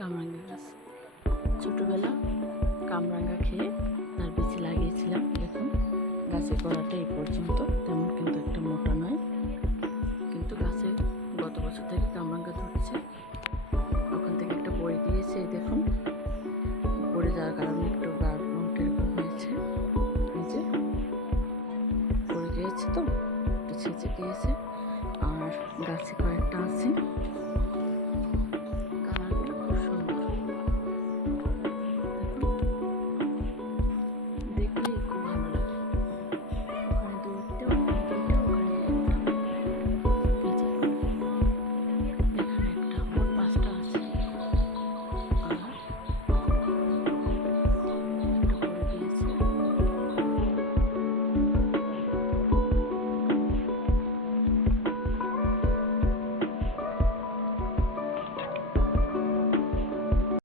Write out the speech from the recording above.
কামরাঙ্গা গাছ। ছোটোবেলা কামরাঙ্গা খেয়ে তার বীজ লাগিয়েছিলাম। দেখুন গাছের গোড়াটা এই পর্যন্ত, তেমন কিন্তু একটা মোটা নয়, কিন্তু গাছে গত বছর থেকে কামরাঙ্গা ধরছে। ওখান থেকে একটা পড়ে গিয়েছে, এই দেখুন পড়ে যাওয়ার কারণে একটু গাঢ় এরকম হয়েছে। এই যে পড়ে গিয়েছে, তো একটু ছেঁচে গিয়েছে। আর গাছে কয়েকটা আছে,